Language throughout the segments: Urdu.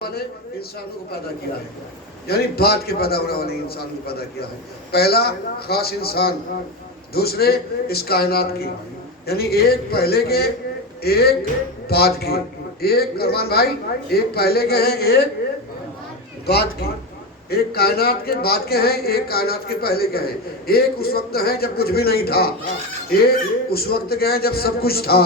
والے انسانوں کو پیدا کیا ہے، یعنی بعد کے پیدا ہونے والے انسان کو پیدا کیا ہے۔ پہلا خاص انسان، دوسرے اس کائنات کی، یعنی ایک پہلے کے ایک بعد کے، ایک کرمان بھائی ایک پہلے کے ہیں ایک بعد کے، ایک کائنات کے بعد کے ہیں ایک کائنات کے پہلے کے ہیں، ایک اس وقت ہے جب کچھ بھی نہیں تھا، ایک اس وقت کے ہیں جب سب کچھ تھا۔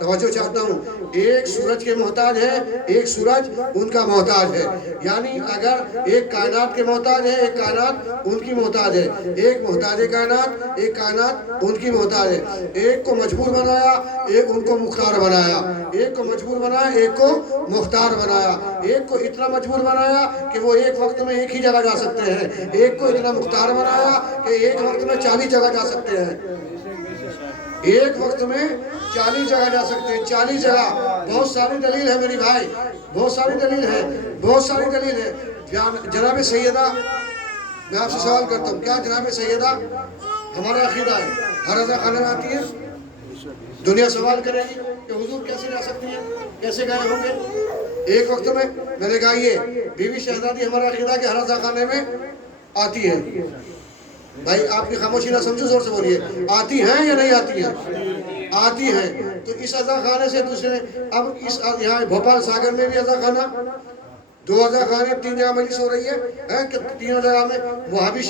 توجہ چاہتا ہوں، ایک سورج کے محتاج ہے ایک سورج ان کا محتاج ہے، یعنی اگر ایک کائنات کے محتاج ہے ایک کائنات ان کی محتاج ہے، ایک محتاج کائنات ایک کائنات ان کی محتاج ہے۔ ایک کو مجبور بنایا ایک ان کو مختار بنایا، ایک کو مجبور بنایا ایک کو مختار بنایا، ایک کو اتنا مجبور بنایا کہ وہ ایک وقت میں ایک ہی جگہ جا سکتے ہیں، ایک کو اتنا مختار بنایا کہ ایک وقت میں 40 جگہ جا سکتے ہیں، ایک وقت میں 40 جگہ جا سکتے ہیں، 40 جگہ۔ بہت ساری دلیل ہے میری بھائی، بہت ساری دلیل ہے، بہت ساری دلیل ہے۔ جناب سیدہ، میں آپ سے سوال کرتا ہوں، کیا جناب سیدہ ہمارا عقیدہ ہے ہر رضا خانے میں آتی ہے؟ دنیا سوال کرے گی کہ حضور کیسے جا سکتی ہیں، کیسے گئے ہوں گے ایک وقت میں نے کہا یہ بی بی شہزادی ہمارا عقیدہ کہ ہر رضا خانے میں آتی ہے۔ بھائی آپ کی خاموشی نہ سمجھو، زور سے بولیے، آتی ہیں یا نہیں آتی ہیں؟ آتی ہیں۔ تو اس عزا خانے سے دوسرے، اب اس یہاں بھوپال ساگر میں بھی عزا خانہ، 2 عزا خانے 3 جگہ مجلس ہو رہی ہے کہ 3 جگہ میں وہاں بھی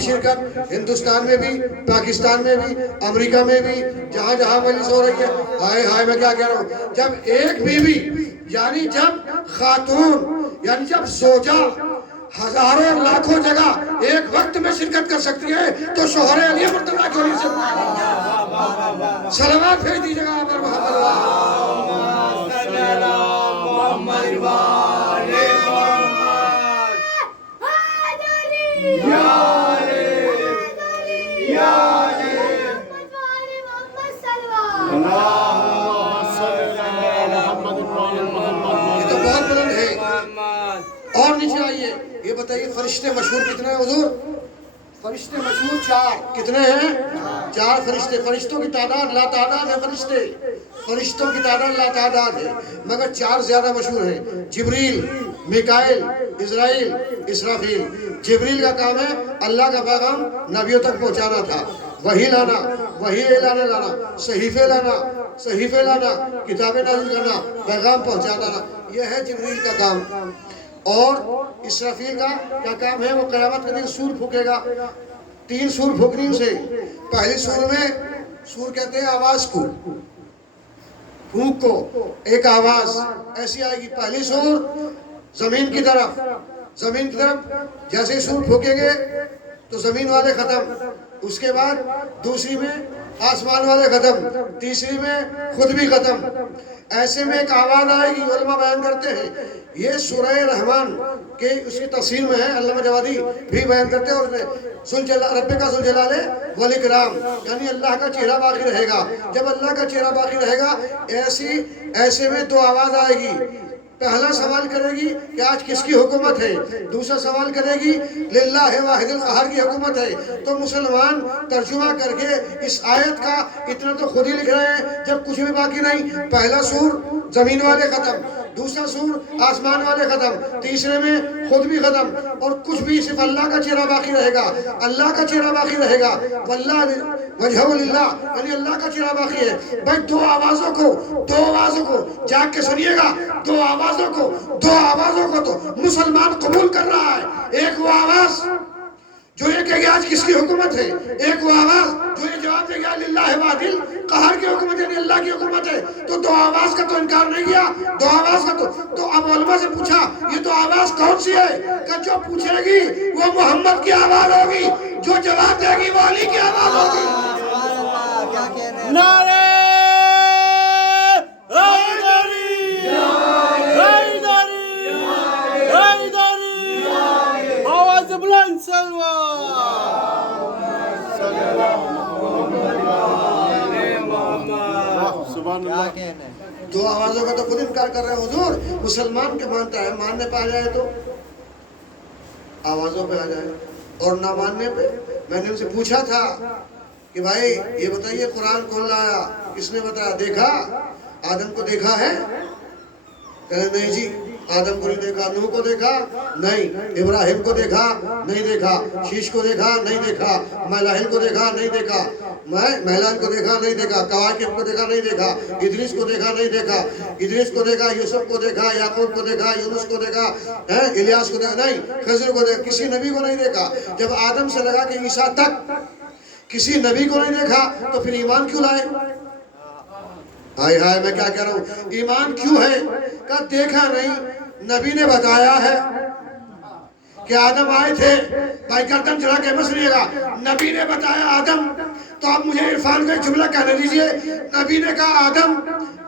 شرکت، ہندوستان میں بھی، پاکستان میں بھی، امریکہ میں بھی، جہاں جہاں مجلس ہو رہی ہے۔ ہائے ہائے میں کیا کہہ رہا ہوں، جب ایک بیوی یعنی جب خاتون یعنی جب زوجہ ہزاروں لاکھوں جگہ ایک وقت میں شرکت کر سکتی ہے تو شوہر علی مرتضیٰ کیوں نہیں سکتی؟ صلوات بھیج دیجیے گا آپ یہ تو بہت بلند ہے۔ اور نیچے آئیے، یہ بتائیے فرشتے مشہور کتنے ہیں حضور؟ فرشتے مشہور 4، کتنے ہیں؟ 4 فرشتے۔ فرشتوں کی تعداد لا تعداد ہے، فرشتوں کی تعداد لا تعداد ہے، مگر 4 زیادہ مشہور ہیں، جبریل، میکائیل، اسرائیل، اسرافیل۔ جبریل کا کام ہے اللہ کا پیغام نبیوں تک پہنچانا تھا، وحی لانا، وحی اعلان لانا، صحیفے لانا، کتابیں نازل کرنا، پیغام پہنچانا، یہ ہے جبریل کا کام۔ اور اسرافیل کا کیا کام ہے؟ وہ قیامت کے دن سور پھونکے گا، 3 سور پھونکنی اسے۔ پہلی سور میں، سور کہتے ہیں آواز کو، پھونک کو، ایک آواز ایسی آئے گی۔ پہلی سور زمین کی طرف جیسے سور پھونکیں گے تو زمین والے ختم، اس کے بعد دوسری میں آسمان والے ختم، تیسری میں خود بھی ختم۔ ایسے میں ایک آواز آئے گی، علماء بیان کرتے ہیں یہ سورہ رحمان کے اس کی تفسیر میں ہے، علامہ جوادی بھی بیان کرتے ہیں، اور رب کا ذوالجلال والاکرام، یعنی اللہ کا چہرہ باقی رہے گا۔ جب اللہ کا چہرہ باقی رہے گا ایسے میں 2 آواز آئے گی۔ پہلا سوال کرے گی کہ آج کس کی حکومت ہے، دوسرا سوال کرے گی للہ واحد القہار کی حکومت ہے۔ تو مسلمان ترجمہ کر کے اس آیت کا اتنا تو خود ہی لکھ رہے ہیں جب کچھ بھی باقی نہیں۔ پہلا سور زمین والے ختم، دوسرا سور آسمان والے ختم، تیسرے میں خود بھی ختم، اور کچھ بھی صرف اللہ کا چہرہ باقی رہے گا، اللہ کا چہرہ باقی رہے گا، واللہ وجہ للہ، یعنی اللہ کا چہرہ باقی ہے۔ بھائی 2 آوازوں کو جاگ کے سنیے گا، 2 آوازوں کو تو مسلمان قبول کر رہا ہے۔ ایک وہ آواز جو یہ کہے گا آج کس کی حکومت ہے، ایک وہ آواز جو یہ جواب دے گا للہ واحد القہار کی حکومت، یعنی اللہ کی حکومت ہے۔ تو 2 آواز کا تو انکار نہیں کیا، 2 آواز کا تو اب علماء سے پوچھا یہ 2 آواز کون سی ہے؟ کہ جو پوچھے گی وہ محمد کی آواز ہوگی، جو جواب دے گی وہ علی کی آواز ہوگی۔ نعرہ دو آوازوں کا تو خود انکار کر رہے ہیں حضور۔ مسلمان کے مانتا ہے، ماننے پہ آ جائے تو آوازوں پہ آ جائے، اور نہ ماننے پہ۔ میں نے ان سے پوچھا تھا کہ بھائی یہ بتائیے قرآن کون لایا، کس نے بتایا؟ دیکھا آدم کو دیکھا ہے؟ کہنے نہیں جی آدم کو نہیں دیکھا، نوح کو دیکھا نہیں، ابراہیم کو دیکھا نہیں دیکھا، شیش کو دیکھا نہیں دیکھا، مہلاہل کو دیکھا نہیں دیکھا، مہلان کو دیکھا نہیں دیکھا، کواکب کو دیکھا نہیں دیکھا، ادریس کو دیکھا نہیں دیکھا، ادریس کو دیکھا، یوسف کو دیکھا، یعقوب کو دیکھا، یونس کو دیکھا، الیاس کو دیکھا نہیں، خضر کو دیکھا، کسی نبی کو نہیں دیکھا۔ جب آدم سے لگا کہ عیسیٰ تک کسی نبی کو نہیں دیکھا تو پھر ایمان کیوں لائے؟ ہائے ہائے میں کیا کہہ رہا ہوں، ایمان کیوں ہے؟ کہ دیکھا نہیں، نبی نے بتایا ہے کہ آدم آئے تھے، بھائی گردن چڑھا کے مت سنیے گا، نبی نے بتایا آدم، تو آپ مجھے عرفان کا ایک جملہ کہنے دیجئے، نبی نے کہا آدم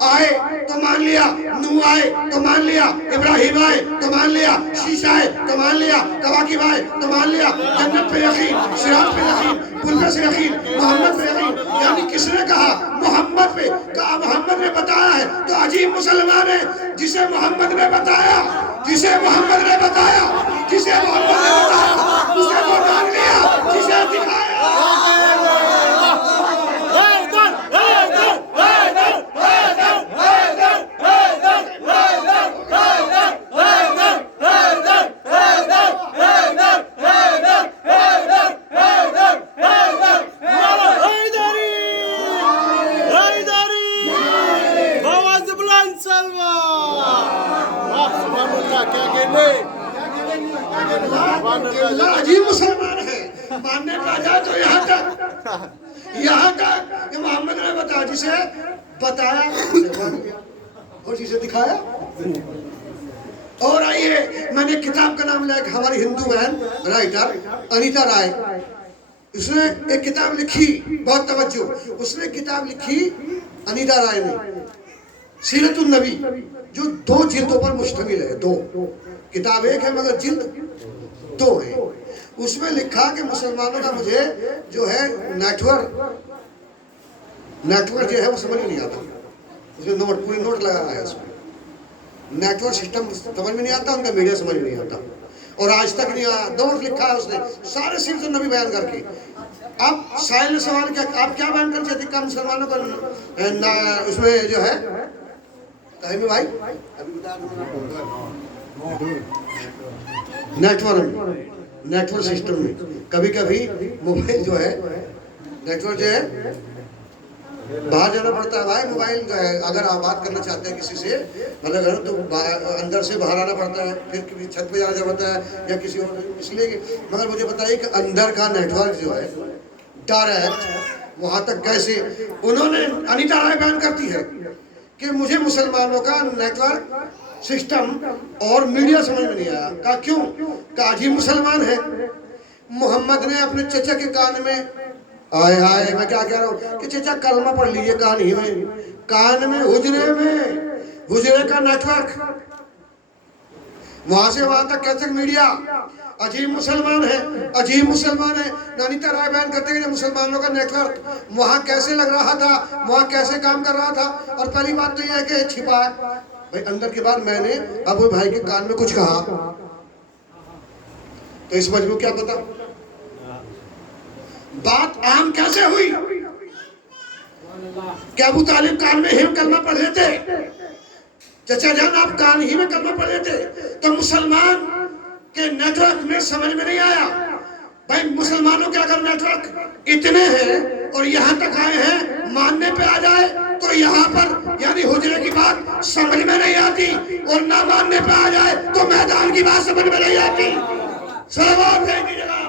آئے تو مان لیا، نوح آئے تو مان لیا، ابراہیم آئے تو مان لیا، شیش آئے تو مان لیا، کواکب آئے تو مان لیا، جنت پہ یقین، صراط پہ یقین، پل سے یقین، محمد پہ یقین، یعنی کس نے کہا؟ محمد پہ کہا، محمد نے بتایا ہے تو عجیب مسلمان ہے جسے محمد نے بتایا، جسے محمد نے بتایا، جسے محمد نے بتایا، اسے وہ مان لیا، جسے دکھایا۔ عجیب مسلمان ہے، ماننے پہ آ جائے تو یہاں تک کہ محمد نے بتایا، جسے بتایا اور جسے دکھایا۔ اور آئیے، میں نے کتاب کا نام لیا کہ ہماری ہندو بہن رائٹر انیتا رائے، اس نے ایک کتاب لکھی، بہت توجہ، اس نے کتاب لکھی انیتا رائے نے، سیرت النبی، جو 2 جلدوں پر مشتمل ہے، 2 کتاب ایک ہے مگر جلد 2 ہیں۔ اس میں لکھا کہ مسلمانوں کا مجھے جو ہے نیٹورک جو ہے وہ سمجھ نہیں آتا، اس میں پوری نوٹ لگا رہا ہے، اس میں نیٹورک سسٹم سمجھ میں نہیں آتا، ان کا میڈیا سمجھ میں نہیں آتا، اور آج تک نہیں آیا۔ نوٹ لکھا ہے اس نے سارے سیرت النبی بیان کر کے۔ اب سائل نے سوال کیا، آپ کیا بیان کرنا چاہتے ہیں مسلمانوں کا اس میں جو ہے کہیں میں بھائی نیٹورک سسٹم میں کبھی کبھی موبائل جو ہے نیٹورک جو ہے باہر جانا پڑتا ہے بھائی، موبائل جو ہے اگر آپ بات کرنا چاہتے ہیں کسی سے مطلب گھر تو اندر سے باہر آنا پڑتا ہے، پھر کبھی چھت پہ جانا پڑتا ہے یا کسی اور، اس لیے کہ مگر مجھے بتائیے کہ اندر کا نیٹورک جو ہے ڈائریکٹ وہاں تک کیسے؟ انہوں نے انیتا رائے بیان کرتی ہے کہ مجھے مسلمانوں کا نیٹورک سسٹم اور میڈیا سمجھ میں نہیں آیا۔ کہا کیوں؟ کہا عجیب مسلمان ہے، محمد نے اپنے چچا کے کان میں، آئے آئے میں کیا کہہ رہا ہوں کہ چچا کلمہ پڑھ لیجئے کان ہی میں، کان میں حجرے کا نیٹورک، وہاں سے وہاں تک کیسے میڈیا، عجیب مسلمان ہے، عجیب مسلمان ہے۔ انیتا رائے بیان کرتے ہیں کہ مسلمانوں کا نیٹورک وہاں کیسے لگ رہا تھا، وہاں کیسے کام کر رہا تھا۔ اور پہلی بات تو یہ ہے کہ چھپا ہے بھائی اندر کے بعد میں نے ابو بھائی کے کان میں کچھ کہا تو اس مجموع کیا پتا بات عام کیسے ہوئی کہ ابو طالب کان میں ہم کلمہ پڑھے تھے، چچا جان آپ کان ہی میں کلمہ پڑھے تھے، تو مسلمان کے نیٹورک میں سمجھ میں نہیں آیا۔ بھائی مسلمانوں کے اگر نیٹورک اتنے ہیں اور یہاں تک آئے ہیں، ماننے پہ آ جائے تو یہاں پر یعنی حجرے کی بات سمجھ میں نہیں آتی، اور نہ ماننے پہ آ جائے تو میدان کی بات سمجھ میں نہیں آتی۔ صلوات ہے کی جگہ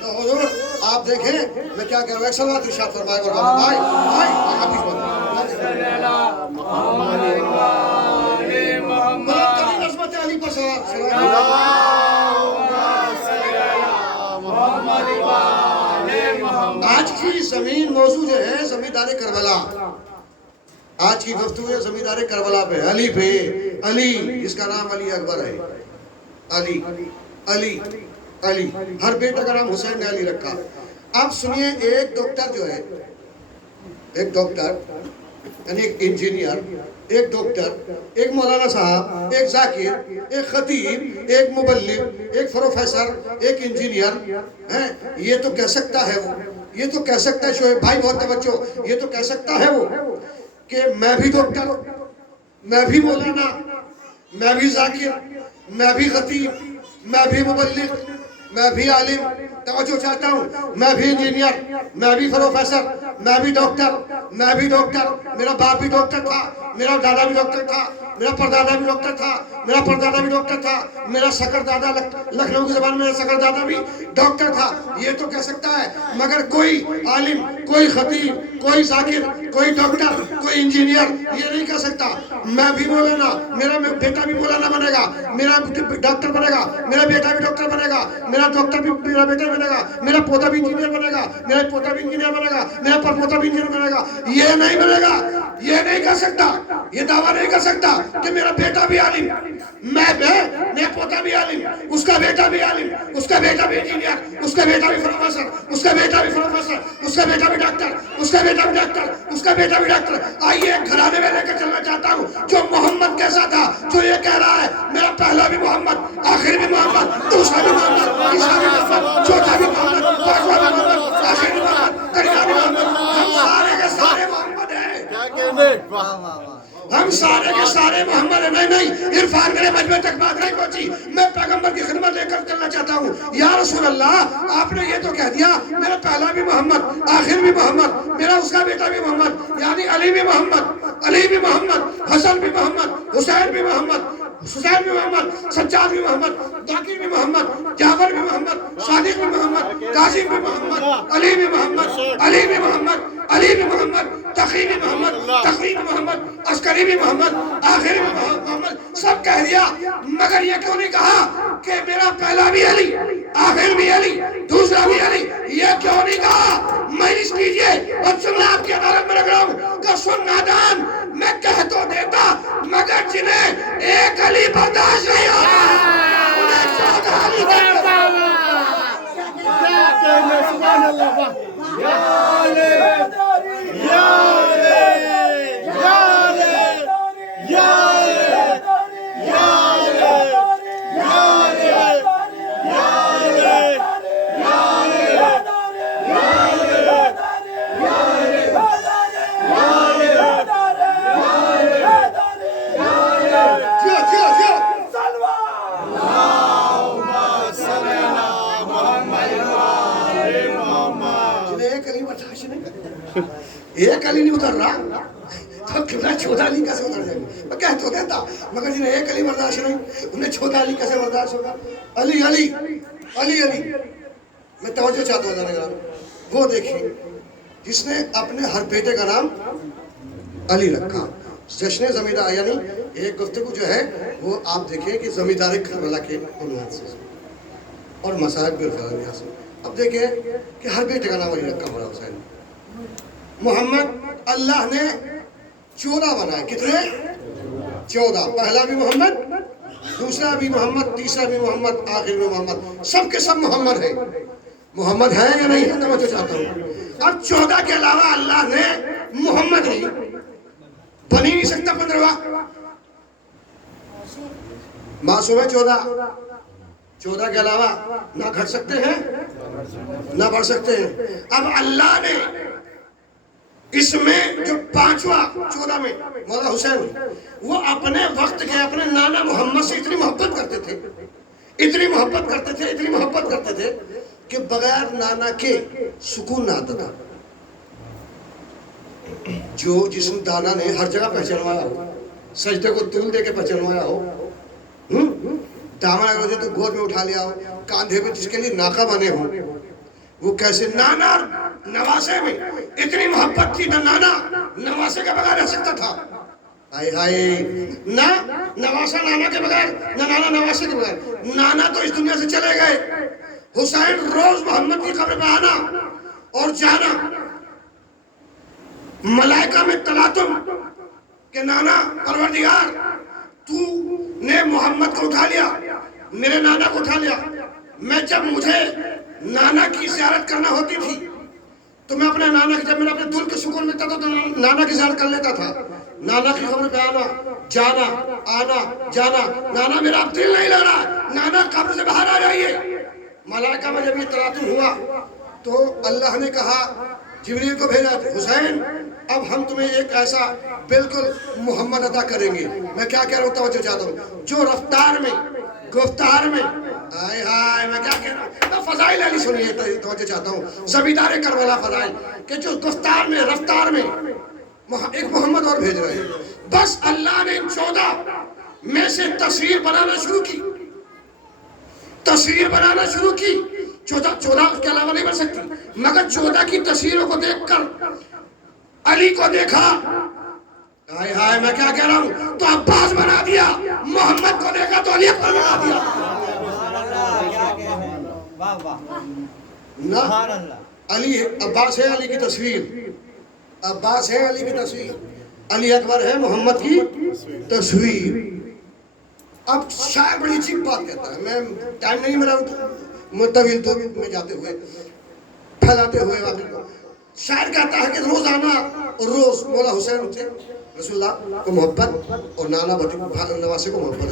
تو حضور آپ دیکھیں میں کیا کہہ رہا ہوں، ایک صلوات ارشاد فرمائے گا بھائی آپ بھی آج کی زمین موضوع جو ہے زمیندار کربلا، آج کی گفتگو ہے زمیندار کربلا پہ، علی پہ، علی جس کا نام علی اکبر ہے، علی علی علی، ہر بیٹا کا نام حسین نے علی رکھا۔ آپ سنیے ایک ڈاکٹر جو ہے، ایک ڈاکٹر یعنی ایک انجینئر، ایک ڈاکٹر، ایک مولانا صاحب، ایک ذاکر، ایک خطیب، ایک مبلغ، ایک پروفیسر، ایک انجینئر، یہ تو کہہ سکتا ہے وہ یہ تو کہہ سکتا ہے شعیب بھائی بہت توجہ، یہ تو کہہ سکتا ہے وہ کہ میں بھی ڈاکٹر، میں بھی مولانا، میں بھی ذاکر، میں بھی خطیب، میں بھی مبلغ، میں بھی عالم، توجہ چاہتا ہوں، میں بھی انجینئر، میں بھی پروفیسر، میں بھی ڈاکٹر، میں بھی ڈاکٹر، میرا باپ بھی ڈاکٹر تھا، میرا دادا بھی ڈاکٹر تھا، میرا پردادا بھی ڈاکٹر تھا، میرا پردادا بھی ڈاکٹر تھا، میرا سکر دادا لکھنؤ کی زبان میں میرا سکر دادا بھی ڈاکٹر تھا. یہ تو کہہ سکتا ہے، مگر کوئی عالم، کوئی خطیب، کوئی ذاکر، کوئی ڈاکٹر، کوئی انجینئر یہ نہیں کہہ سکتا میں بھی مولانا، میرا بیٹا بھی مولانا بنے گا، میرا ڈاکٹر بنے گا، میرا بیٹا بھی ڈاکٹر بنے گا، میرا ڈاکٹر بھی میرا بیٹا بنے گا، میرا پوتا بھی انجینئر بنے گا، میرا پوتا بھی انجینئر بنے گا، میرا پرپوتا بھی انجینئر بنے گا. یہ نہیں بنے گا، یہ نہیں کہہ سکتا، یہ دعویٰ نہیں کر سکتا کہ میرا بیٹا بھی عالم، میرا پوتا بھی عالم، اس کا بیٹا بھی عالم، اس کا بیٹا بھی انجینئر، اس کا بیٹا بھی پروفیسر، اس کا بیٹا بھی پروفیسر، اس کا بیٹا بھی ڈاکٹر، اس کا بیٹا بھی ڈاکٹر، اس کا بیٹا بھی ڈاکٹر. آئیے ایک گھرانے میں لے کر چلنا چاہتا ہوں جو محمد کیسا تھا، جو یہ کہہ رہا ہے میرا پہلا بھی محمد، آخر بھی محمد، دوسرا بھی محمد، تیسرا بھی محمد، چوتھا بھی محمد، پانچواں بھی محمد، آخر بھی محمد، کریمہ بھی محمد. ہم سارے کے سارے محمد ہیں، ہم سارے کے سارے محمد ہیں. نہیں عرفان میرے مجمع تک بات نہیں پہنچی، میں پیغمبر کی خدمت لے کر چلنا چاہتا ہوں. یا رسول اللہ، آپ نے یہ تو کہہ دیا میرا پہلا بھی محمد، آخر بھی محمد، میرا اس کا بیٹا بھی محمد، یعنی علی بھی محمد، علی بھی محمد، حسن بھی محمد، حسین بھی محمد، حسین بھی محمد، سجاد بھی محمد، باقر بھی محمد، جعفر بھی محمد، صادق بھی محمد، قاسم بھی محمد، علی بھی محمد، علی بھی محمد، علی بھی محمد، تقی بھی محمد، تقی بھی محمد، عسکری بھی محمد، آخر بھی محمد. سب کہہ دیا، مگر یہ کیوں نہیں کہا کہ میرا پہلا بھی علی، آخر بھی علی، دوسرا بھی علی؟ یہ کیوں نہیں کہا؟ مجلس کیجئے اور جملہ آپ کی عدالت میں رکھ رہا ہوں کہ سن نادان، میں کہہ تو دیتا، مگر جنہیں ایک علی برداشت نہیں ہوتا انہیں 14 علی کرتا. سبحان اللہ. یا علی، یا علی، یا علی، یا علی، یا ایک علی نہیں اتر رہا تو قبلہ 14 علی کیسے اتر جائے گا؟ میں کہہ تو دیتا، مگر جنہیں ایک علی برداشت نہیں انہیں 14 علی کیسے برداشت ہوگا؟ علی علی علی علی. میں توجہ چاہتا ہوں جانے گرام، وہ دیکھیں جس نے اپنے ہر بیٹے کا نام علی رکھا. جشن زمیندار، یعنی ایک گفتگو جو ہے وہ آپ دیکھیں کہ زمینداری کربلا کے بنیاد سے اور مصائب بالفعل سے. اب دیکھیں کہ ہر بیٹے کا نام علی رکھا مولا حسین. محمد اللہ نے 14 بنائے، کتنے؟ 14. پہلا بھی محمد، دوسرا بھی محمد، تیسرا بھی محمد، آخر بھی محمد. سب کے سب محمد ہیں. محمد ہے یا نہیں ہے؟ توجہ چاہتا ہوں. اب 14 کے علاوہ اللہ نے محمد نہیں بنی نہیں سکتا 15واں. معصوم ہے 14 کے علاوہ نہ گھٹ سکتے ہیں نہ بڑھ سکتے ہیں. اب اللہ نے اس میں جو 5واں 14 میں مولا حسین وہ اپنے وقت کے اپنے نانا محمد سے اتنی محبت کرتے تھے، اتنی محبت کرتے تھے، اتنی محبت کرتے تھے کہ بغیر نانا کے سکون نہ آتا تھا. جو جسم دانا نے ہر جگہ پہچانوایا ہو، سجدے کو طول دے کے پہچانوایا ہو، دامن اگر تو گود میں اٹھا لیا ہو، کاندھے پہ جس کے لیے ناکہ بنے ہوں، وہ کیسے نانا نواسے میں اتنی محبت تھی. نہ نانا نواسے کے بغیر رہ سکتا تھا. ہائے ہائے، نہ نواسا نانا کے بغیر، نہ نانا نواسے کے بغیر. نانا تو اس دنیا سے چلے گئے. حسین روز محمد کی قبر پہ آنا اور جانا، ملائکہ میں تلاطم کہ نانا پروردگار تو نے محمد کو اٹھا لیا، میرے نانا کو اٹھا لیا. میں جب مجھے نانا کی زیارت کرنا ہوتی تھی تو میں اپنے نانا کی، جب میرا اپنے دل کے سکون ملتا تھا تو نانا کی زیارت کر لیتا تھا. نانا کی قبر پہ آنا جانا، آنا جانا. نانا میرا اب دل نہیں لگ رہا، نانا قبر سے باہر آ جائیے. ملائکہ میں جب یہ تلاطم ہوا تو اللہ نے کہا جبریل کو بھیجا حسین اب ہم تمہیں ایک ایسا بالکل محمد عطا کریں گے. میں کیا کہہ رہا ہوں توجہ چاہتا ہوں, جو رفتار میں گفتار میں آئے ہائے میں کیا کہہ رہا ہوں, میں فضائل علی سنیے توجہ چاہتا ہوں, زمیندار کربلا فضائل کہ جو گفتار میں رفتار میں ایک محمد اور بھیج رہے ہیں. بس اللہ نے 14 میں سے تصویر بنانا شروع کی, تصویر بنانا شروع کی. 14 کے علاوہ نہیں بن سکتی, مگر 14 کی تصویروں کو دیکھ کر علی کو دیکھا, ہائے ہائے میں کیا کہہ رہا ہوں, تو عباس بنا دیا. محمد کو دیکھا تو علی اکبر بنا دیا. نہ علی عباس ہے علی کی تصویر, عباس ہے علی کی تصویر, علی اکبر ہے محمد کی تصویر. اب شاعر بڑی عجیب بات کہتا ہے, میں ٹائم نہیں ملا طویل تو میں جاتے ہوئے پھیلاتے ہوئے واقعی کو. شاعر کہتا ہے کہ روزانہ اور روز مولا حسین سے رسول اللہ کو محبت اور نانا نواسے کو محبت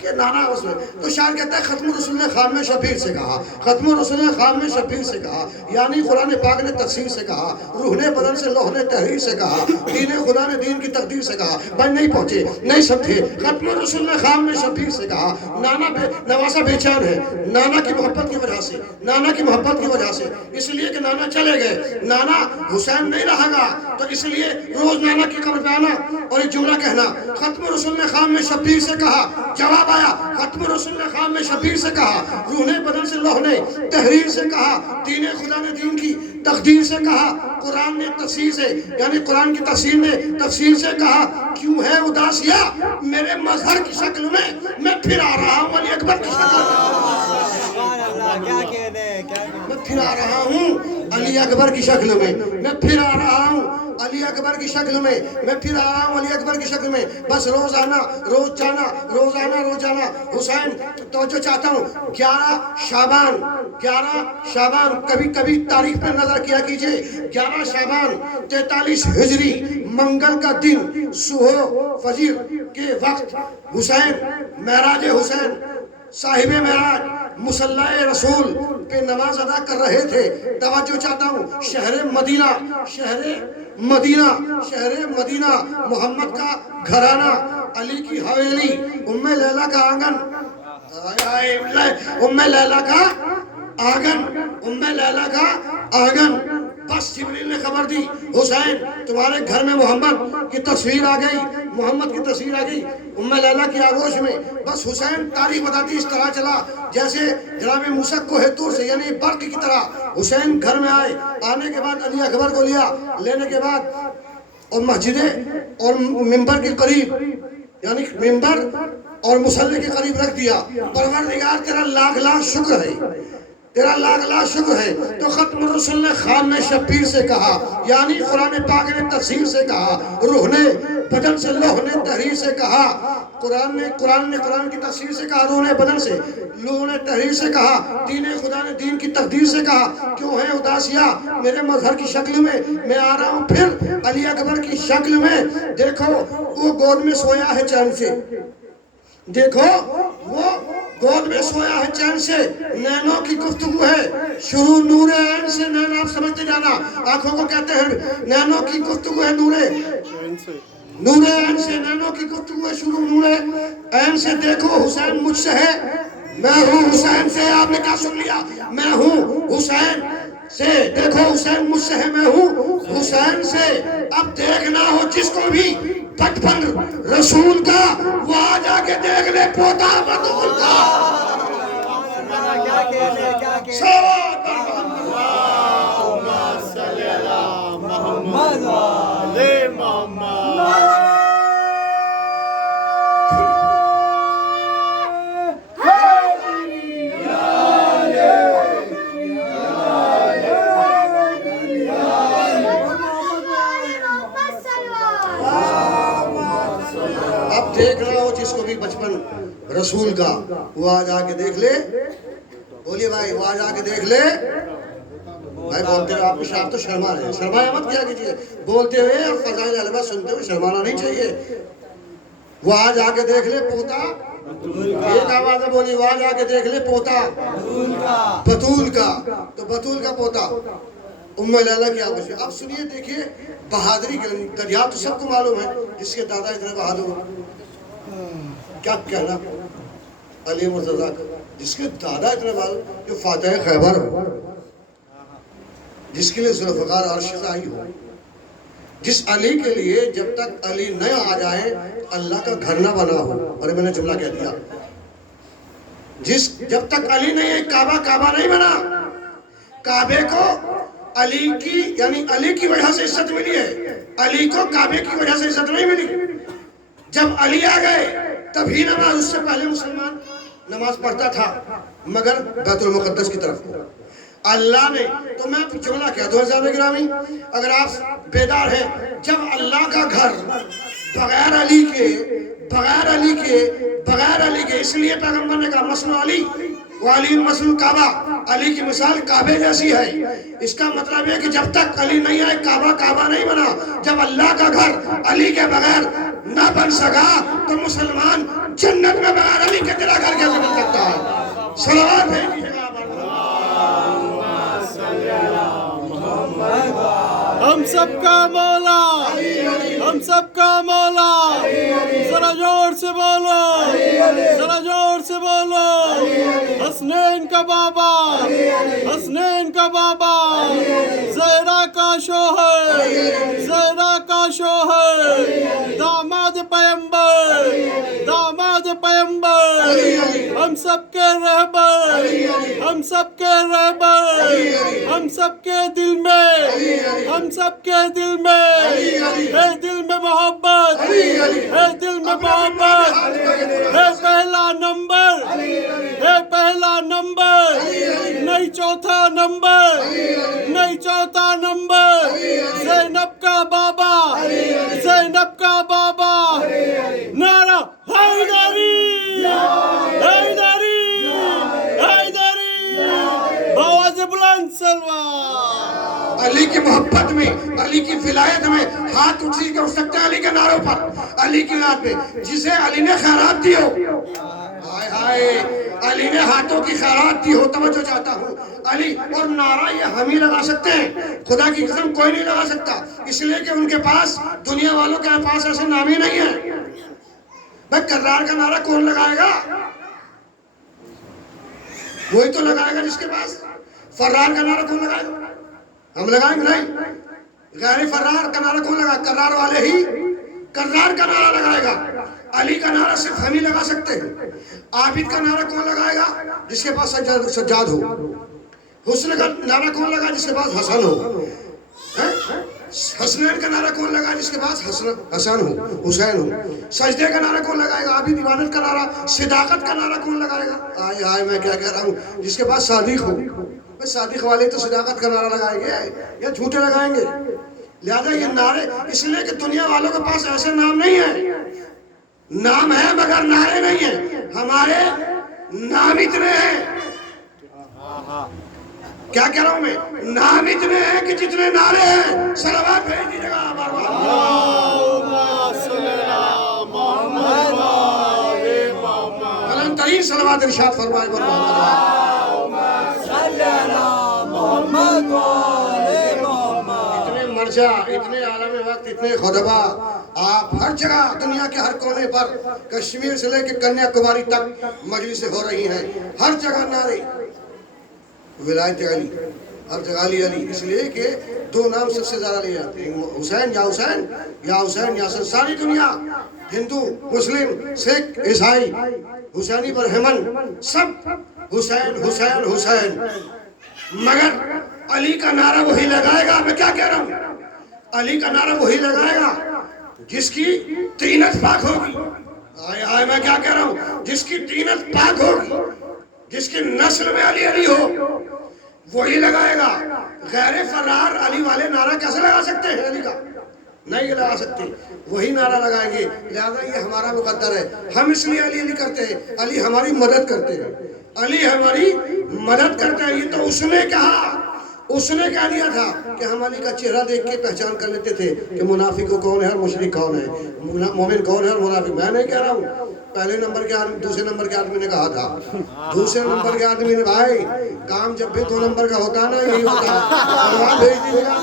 کہ نانا اس میں. تو شاعر کہتا ہے ختم رسول نے خام میں شبیر سے کہا, ختم رسول نے خام میں شبیر سے کہا, یعنی قرآن پاک نے تفسیر سے کہا, روح نے بدن سے لوح نے تحریر سے کہا, دین خدا نے دین کی تقدیر سے کہا. بھائی نہیں پہنچے, نہیں سمجھے. ختم رسول نے خام میں شبیر سے کہا, نانا نواسا بے چین ہے نانا کی محبت کی وجہ سے, نانا کی محبت کی وجہ سے, اس لیے کہ نانا چلے گئے, نانا حسین نہیں رہا گا, تو اس لیے روز نانا کی قبر پہ آنا اور ایک جملہ کہنا ختم رسول نے خام میں شبیر سے کہا. جواب آیا ختم رسول نے خام میں شبیر سے کہا, روح نے بدن سے لوح نے تحریر سے کہا, دین خدا نے دین کی تقدیر سے کہا, قرآن نے تفسیر سے یعنی قرآن کی تفسیر نے تفسیر سے کہا. کیوں ہے اداسیا میرے مظہر کی شکل میں پھر آ رہا ہوں علی اکبر کی شکل میں پھر آ رہا ہوں علی اکبر کی شکل میں پھر آ رہا ہوں علی اکبر کی شکل میں پھر آ رہا ہوں علی اکبر کی شکل میں. بس روز آنا روز جانا, روز آنا روز جانا. حسین توجہ چاہتا ہوں 11 شعبان کبھی تاریخ پہ نظر کیا کیجئے. 11 شعبان 43 ہجری منگل کا دن صبح فجر کے وقت حسین معراج حسین صاحب معراج مصلی رسول پہ نماز ادا کر رہے تھے. توجہ چاہتا ہوں شہر مدینہ محمد کا گھرانہ, علی کی حویلی, ام لیلہ کا آنگن, ام لیلہ کا آنگن. بس جبریل نے خبر دی حسین تمہارے گھر میں محمد کی تصویر آ گئی, محمد کی تصویر آ گئی ام لیلہ کی آغوش میں. بس حسین تاریخ بتاتی اس طرح چلا جیسے جناب موسیٰ کوہ طور سے یعنی برق کی طرح حسین گھر میں آئے. آنے کے بعد علی اکبر کو لیا, لینے کے بعد اور مسجد اور منبر کے قریب یعنی منبر اور مصلی کے قریب رکھ دیا. پروردگار تیرا لاکھ شکر ہے, تیرا لاکھ شکر ہے. تو ختم رسول نے خام میں شبیر سے کہا, یعنی قرآن پاک نے تفسیر سے کہا, روح نے بدن سے لوح نے تحریر سے کہا, قرآن نے قرآن کی تفسیر سے کہا, روح نے بدن سے لوح نے تحریر سے کہا, دین خدا نے دین کی تقدیر سے کہا. کیوں ہے اداسیا میرے مظہر کی شکل میں آ رہا ہوں پھر علی اکبر کی شکل میں. دیکھو وہ گود میں سویا ہے چین سے, دیکھو وہ گود میں سویا ہے چین سے, نینوں کی گفتگو ہے شروع نور عین سے. نین آپ سمجھتے جانا, آنکھوں کو کہتے ہیں نینوں کی گفتگو ہے نور عین سے, نینوں کی گفتگو ہے شروع نور عین سے. دیکھو حسین مجھ سے ہے, میں ہوں حسین سے. آپ نے کیا سن لیا, میں ہوں حسین سے. دیکھو حسین مجھ سے ہے, میں ہوں حسین سے. اب دیکھنا ہو جس کو بھی بچپن رسول کا, وہ آ جا کے دیکھ لے پوتا بدول کا. اب دیکھ رہا ہو جس کو بھی بچپن رسول کا, وہ آ جا کے دیکھ لے. بولیے بھائی, وہ آ جا کے دیکھ لے. بھائی بولتے ہوئے آپ تو شرما رہے ہیں, شرمایا مت کیا کیجئے. بولتے ہوئے اور فضائل علوہ سنتے ہوئے شرمانا نہیں چاہیے. وہ آ جا کے دیکھ لے پوتا ایک آواز بولی وہاں جا کے دیکھ لے پوتا بطول کا، تو بطول کا پوتا ام لیلہ کی آواز. اب سنیے دیکھیے بہادری کے دریا تو سب کو معلوم ہے، جس کے دادا اتنے بہادر ہو کیا کہنا علی مرتضیٰ کا، جس کے دادا اتنے بہادر جو فاتح خیبر ہو، جس کے لیے ذوالفقار عرش آئی ہو، جس علی کے لیے جب تک علی نہ آ جائے اللہ کا گھر نہ بنا ہو. اور میں نے جملہ کہہ دیا، جب تک علی نہیں ہے کعبہ نہیں بنا. کعبے کو علی کی یعنی علی کی وجہ سے عزت ملی ہے، علی کو کعبے کی وجہ سے عزت نہیں ملی. جب علی آ گئے تبھی نماز، اس سے پہلے مسلمان نماز پڑھتا تھا مگر بیت المقدس کی طرف کو. اللہ نے تو میں جملہ کہہ دوں عزیزان گرامی، اگر آپ بیدار ہیں، جب اللہ کا گھر بغیر علی کے اس لیے پیغمبر نے کہا مثل علی وعلی مثل کعبہ، علی کی مثال کعبے جیسی ہے. اس کا مطلب ہے کہ جب تک علی نہیں آئے کعبہ نہیں بنا. جب اللہ کا گھر علی کے بغیر نہ بن سکا تو مسلمان جنت میں بغیر علی کے تیرا گھر کیسے بن سکتا ہے؟ صلوات ہے ہم سب کا مولا، ہم سب کا مولا، ذرا زور سے بولو، ذرا زور سے بولو. حسنین کا بابا، حسنین کا بابا، زہرا کا شوہر، زہرا کا شوہر، داماد پیمبر، داماد پیمبر، ہم سب کے رہبر، ہم سب کے رہبر، ہم سب کے دل میں، ہم سب کے دل میں ہے، دل میں محبت ہے، دل میں محبت ہے. پہلا نمبر ہے، پہلا نمبر نہیں چوتھا نمبر، نہیں چوتھا نمبر. زینب کا بابا، زینب کا بابا، نعرہ حیدری، حیدری، حیدری، آواز بلند سلوات. علی کی محبت میں، علی کی ولایت میں ہاتھ اٹھی کے اٹھ سکتے ہیں علی کے نعروں پر، علی کی لات پہ جسے علی نے خیرات دی ہو. ہائے ہائے، علی نے ہاتھوں کی خیرات دی ہو. توجہ چاہتا ہوں، علی اور نعرہ یہ ہم ہی لگا سکتے ہیں، خدا کی قسم کوئی نہیں لگا سکتا، اس لیے کہ ان کے پاس دنیا والوں کے پاس ایسے نام ہی نہیں ہے. بھائی کرار کا نعرہ کون لگائے گا؟ وہی تو لگائے گا جس کے پاس. فرار کا نعرہ کون لگائے گا؟ ہم لگائیں گے نہیں. غیر فرار کا نعرہ کون لگائے؟ کرار والے ہی کرار کا نعرہ لگائے گا. علی کا نعرہ صرف ہم ہی لگا سکتے ہیں. عابد کا نعرہ کون لگائے گا؟ جس کے پاس سجاد ہو. حسن کا نعرہ کون لگائے؟ جس کے پاس حسن ہو. حسنین کا نعرہ کون لگائے؟ جس کے پاس حسن ہو، حسین ہو. سجدے کا نعرہ کون لگائے گا؟ عابد عبادت کا نعرہ. صداقت کا نعرہ کون لگائے گا؟ آئے آئے میں کیا کہہ رہا ہوں، جس کے پاس صادق ہو. صادق والے تو صداقت کا نعرہ لگائیں گے یا جھوٹے لگائیں گے؟ لہذا یہ نعرے اس لیے کہ دنیا والوں کے پاس ایسے نام نہیں ہیں. نام ہے مگر نعرے نہیں ہیں. ہمارے نام اتنے ہیں، کیا کہہ رہا ہوں میں، نام اتنے ہیں کہ جتنے نعرے ہیں. صلوات بھیج دیجیے گا بار بار. بلند ترین صلوات ارشاد فرمائے بر محمد. اتنے مرجع، اتنے عالم وقت، اتنے خطبہ آپ ہر جگہ دنیا کے ہر کونے پر، کشمیر سے لے کے کنیا کماری تک مجلسیں ہو رہی ہیں. ہر جگہ نعرے ولایت علی، ہر جگہ علی علی. اس لیے کہ دو نام سب سے زیادہ لیے جاتے ہیں، حسین یا حسین یا حسین یا حسین. ساری دنیا ہندو، مسلم، سکھ، عیسائی، حسینی برہمن سب حسین حسین حسین. مگر علی کا نعرہ وہی لگائے گا. میں کیا کہہ رہا ہوں، علی کا نعرہ وہی لگائے گا جس کی طینت پاک ہوگی. آئے آئے میں کیا کہہ رہا ہوں، جس کی طینت پاک ہوگی، جس کی نسل میں علی علی ہو وہی لگائے گا. غیر فرار علی والے نعرہ کیسے لگا سکتے ہیں؟ علی کا نہیں لگا سکتے، وہی نعرہ لگائیں گے. لہذا یہ ہمارا مقدر ہے. ہم اس لیے علی علی کرتے ہیں، علی ہماری مدد کرتے ہیں، علی ہماری مدد کرتے ہیں. یہ تو اس نے کہا، اس نے کہہ دیا تھا کہ ہم علی کا چہرہ دیکھ کے پہچان کر لیتے تھے کہ منافق کون ہے اور مشرک کون ہے، مومن کون ہے اور منافق. میں نہیں کہہ رہا ہوں، پہلے نمبر کے آدمی دوسرے نمبر کے آدمی نے کہا تھا، دوسرے نمبر کے آدمی نے بھائی کام جب بھی 2 نمبر کا ہوتا نا یہی ہوتا ہے، بھیج دیجیے گا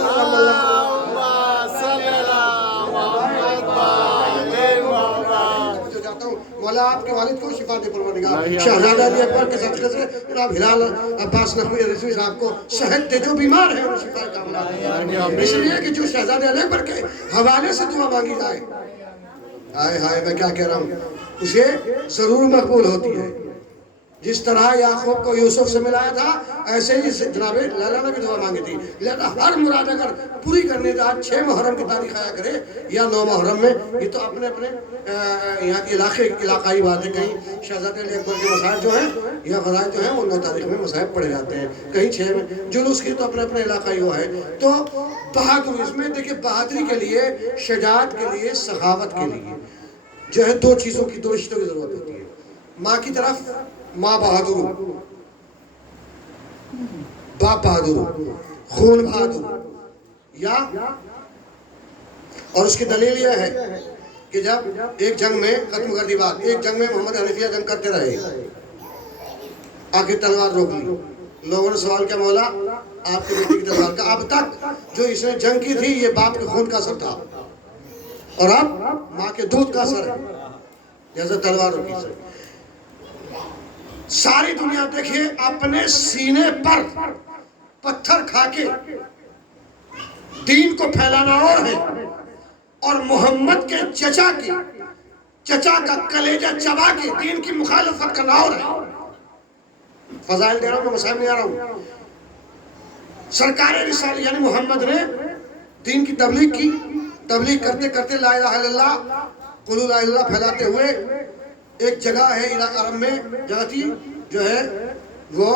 جاتا ہوں۔ مولا آپ کے والد کو شفا دے پروردگار، شہزادہ علی اکبر کے صدقے سے جناب ہلال عباس نقوی رضوی صاحب کو صحت دے، جو بیمار ہیں انہیں شفا کاملہ دے، اس لیے کہ جو شہزادہ علی اکبر کے حوالے سے دعا مانگی جائے، ہائے ہائے میں کیا کہہ رہا ہوں، اسے ضرور مقبول ہوتی ہے۔ جس طرح یعقوب کو یوسف سے ملایا تھا، ایسے ہی جناب لیلا نے بھی دعا مانگی تھی۔ لیلا ہر مراد اگر پوری کرنے کا 6 محرم کی تاریخ آیا کرے یا 9 محرم میں، یہ تو اپنے اپنے یہاں کے علاقائی بات ہے، کہیں شہزادہ علی اکبر کے مسائل جو ہیں یا فضائل جو ہیں وہ 9 تاریخ میں مسائل پڑے جاتے ہیں، کہیں 6 میں، جلوس کی تو اپنے اپنے علاقائی وہ ہے۔ تو بہادر، اس میں دیکھیں بہادری کے لیے، شجاعت کے لیے، سخاوت کے لیے جو ہے 2 چیزوں کی، 2 رشتوں کی ضرورت ہوتی ہے۔ ماں کی طرف ماں بہادر، باپ بہادر، خون بہادر، یا اور اس کی دلیل یہ ہے کہ جب ایک جنگ میں، ختم کر دی بات، ایک جنگ میں محمد حنفیہ جنگ کرتے رہے، آخر تلوار روک لی، لوگوں نے سوال کیا مولا آپ کی بیٹی کی تلوار کا، اب تک جو اس نے جنگ کی تھی یہ باپ کے خون کا اثر تھا اور اب ماں کے دودھ کا اثر ہے، جیسے تلوار روکی سے۔ ساری دنیا دیکھیں اپنے سینے پر پتھر کھا کے دین کو پھیلانا اور ہے، اور محمد کے چچا کا کلیجہ چبا کے دین کی مخالفت کرنا اور ہے۔ فضائل دے رہا ہوں، میں مسائل نہیں آ رہا ہوں۔ سرکار رسالہ یعنی محمد نے دین کی تبلیغ کرتے کرتے لا الہ الا اللہ، قولوا لا الہ الا اللہ پھیلاتے ہوئے ایک جگہ ہے عرب میں، جگہ تھی جو ہے وہ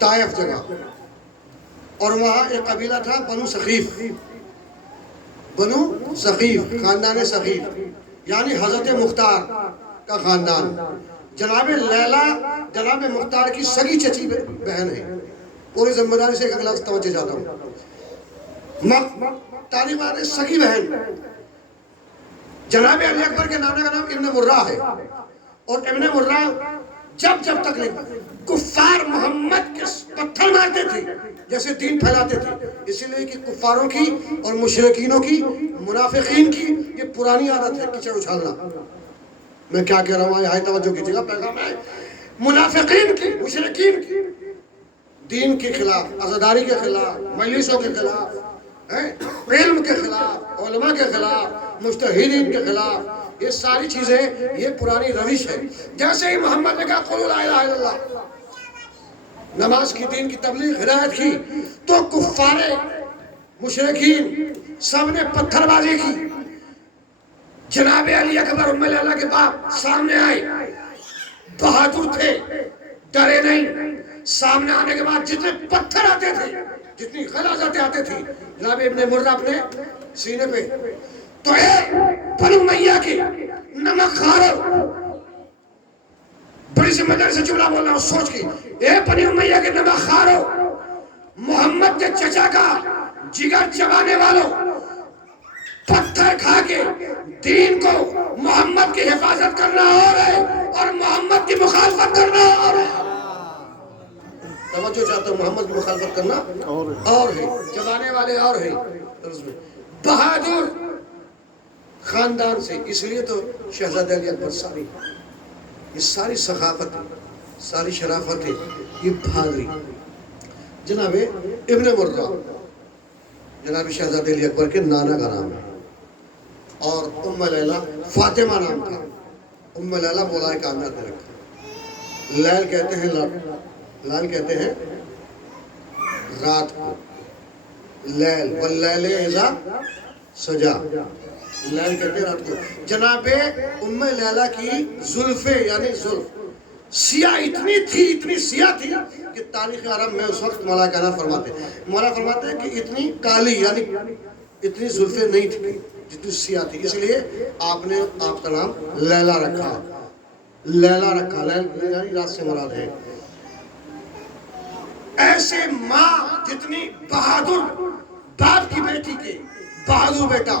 طائف جگہ، اور وہاں ایک قبیلہ تھا بنو ثقیف، خاندان ثقیف، یعنی حضرت مختار کا خاندان۔ جناب لیلا جناب مختار کی سگی چچی بہن ہے، پوری ذمہ داری سے ایک اگلا توجہ چاہتا ہوں، طالبان سگی بہن۔ جناب علی اکبر کے نانا کا نام ابن مرہ ہے، اور ابن مرہ جب تک کفار محمد کے پتھر مارتے تھے جیسے دین پھیلاتے تھے، اسی لیے کہ کفاروں کی اور مشرکینوں کی، منافقین کی یہ پرانی عادت ہے کیچڑ اچھالنا۔ میں کیا کہہ رہا ہوں، یہاں توجہ کیجیے گا، پیغام ہے منافقین کی، مشرکین کی، دین کے خلاف، عزاداری کے خلاف، مجلسوں کے خلاف، علم کے خلاف، علماء کے خلاف، مجتہدین کے خلاف، یہ ساری چیزیں یہ پرانی روش ہے۔ جیسے ہی محمد نے کہا قولوا لا الہ الا اللہ، نماز کی، دین کی تبلیغ، ہدایت کی، تو کفار مشرکین سب نے پتھر بازی کی۔ جناب علی اکبر ام لیلا کے باپ سامنے آئے، بہادر تھے، ڈرے نہیں۔ سامنے آنے کے بعد جتنے پتھر آتے تھے، جتنی غلاظتیں آتے تھی، جناب ابن مرہ اپنے سینے پہ، تو اے بنو امیہ کے نمک خارو، بڑی ذمہ داری سے جملہ بول رہا ہوں سوچ کے، اے بنو امیہ کے نمک خارو، محمد کے چچا کا جگر چبانے والوں، پتھر کھا کے دین کو، محمد کی حفاظت کرنا اور ہے اور محمد کی مخالفت کرنا اور ہے۔ توجہ چاہتا ہوں، محمد کی مخالفت کرنا اور ہے، چبانے والے اور ہے۔ بہادر خاندان سے، اس لیے تو شہزادہ علی اکبر یہ ساری سخاوت، ساری شرافت ہے، یہ بہادری۔ جناب ابن مرہ جناب شہزادہ علی اکبر کے نانا کا نام ہے، اور ام لیلا فاطمہ نام تھا۔ ام لیلا مولائے کائنات نے رکھا۔ لیل کہتے ہیں لال کہتے ہیں رات کو، لیل واللیل اذا سجا، لیل کہتے ہیں رات کو۔ جناب ام لیلا کی زلفیں یعنی زلف سیاہ اتنی سیاہ تھی کہ تاریخ عرب میں اس وقت مولا کائنات فرماتے ہیں کہ اتنی کالی یعنی اتنی زلفیں نہیں تھی جتنی سیاہ تھی، اس لیے آپ نے آپ کا نام لیلا رکھا۔ لیل یعنی رات سے مراد ہے۔ ایسے ماں جتنی بہادر، باپ کی بیٹی کے بہادر بیٹا،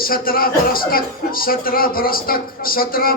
17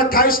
28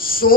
100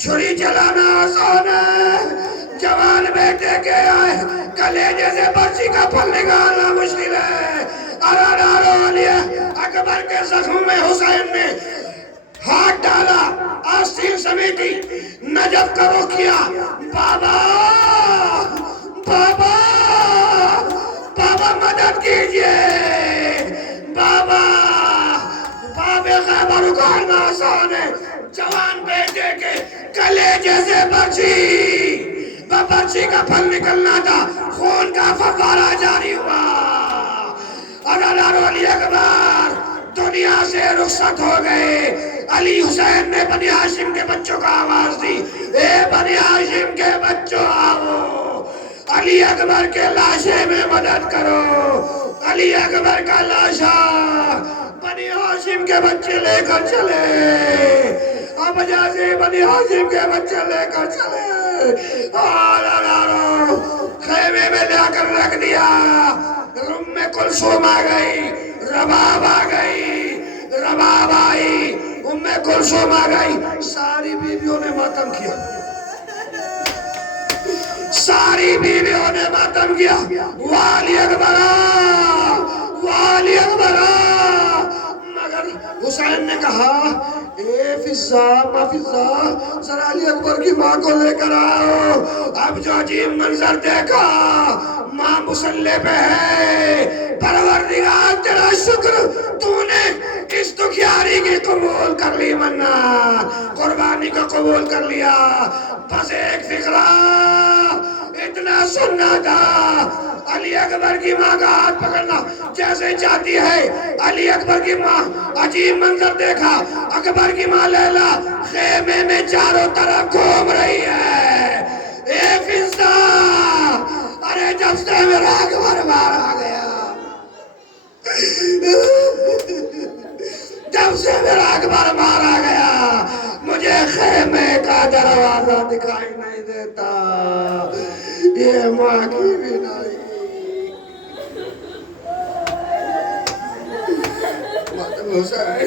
چھری چلانا آسان ہے، جوان بیٹے کے آئے کلیجے سے برچی کا پھل نکالنا مشکل ہے۔ علی اکبر کے زخم میں حسین نے ہاتھ ڈالا، آستین سمیتی، نجف کا رخ کیا، بابا بابا بابا مدد کیجئے، بابا بابے خیبر اکھاڑنا آسان ہے، جوان بیٹے کے کلیجے سے برچی کا پھل نکلنا تھا، خون کا فوارہ جاری ہوا۔ علی اکبر دنیا سے رخصت ہو گئے۔ علی حسین نے بنی ہاشم کے بچوں کا آواز دی، اے بنی ہاشم کے بچوں آؤ، علی اکبر کے لاشے میں مدد کرو۔ علی اکبر کا لاشا بنی ہاشم کے بچے لے کر چلے، اب جیسے بنی ہاشم کے بچے لے کر چلے، خیمے میں لے کر رکھ دیا۔ ام کلثوم آ گئی، رباب آ گئی، رباب آئی، ام کلثوم آ گئی، ساری بیویوں نے ماتم کیا، ساری بیویوں نے ماتم کیا۔ والی اکبر والی اکبر، مگر حسین نے کہا اے فضا ما فضا، ذرا علی اکبر کی ماں کو لے کر آؤ۔ اب جو عجیب منظر دیکھا، ماں مسلح پہ ہے، پروردگار تیرا شکر، تو نے اس دکھیاری کی قبول کر لی منت، قربانی کو قبول کر لیا۔ بس ایک فقرہ اتنا سننا تھا، علی اکبر کی ماں کا ہاتھ پکڑنا جیسے چاہتی ہے۔ علی اکبر کی ماں عجیب منظر دیکھا، اکبر کی ماں لیلا خیمے میں چاروں طرف گھوم رہی ہے۔ اے فضا، ارے جب سے میرا اکبر مارا گیا، جب سے میرا اکبر مارا گیا، مجھے خیمے کا دروازہ دکھائی نہیں دیتا، یہ ماں کی بھی نہیں۔ ماتم حسین